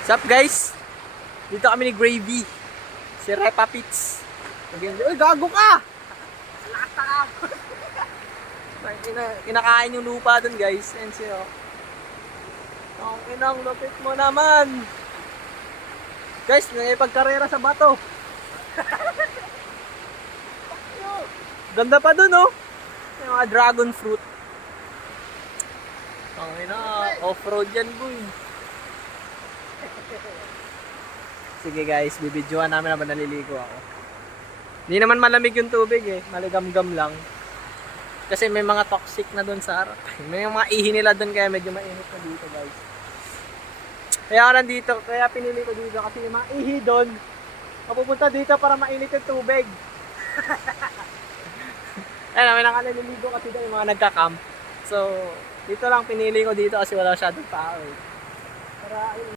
What's up guys? Dito kami ni Gravy. Si Repa Pits. Uy, gago ka! Lata ka! Kinakain yung lupa dun guys. And siya. Ang inang lupit mo naman. Guys, nangipagkarera sa bato. Ganda pa dun oh. Yung mga dragon fruit. Ang ina, off-road yan boy. Sige guys, bibidyohan namin habang naliligo ako. Hindi naman malamig yung tubig eh, maligam-gam lang. Kasi may mga toxic na doon sa harap. May mga ihi nila doon kaya medyo mainit na dito guys. Kaya ako nandito, kaya pinili ko dito kasi yung mga ihi doon, mapupunta dito para mainit yung tubig. Ayun, may nakaliligo kasi doon yung mga nagka-camp. So, dito lang pinili ko dito kasi wala masyadong tao eh. Para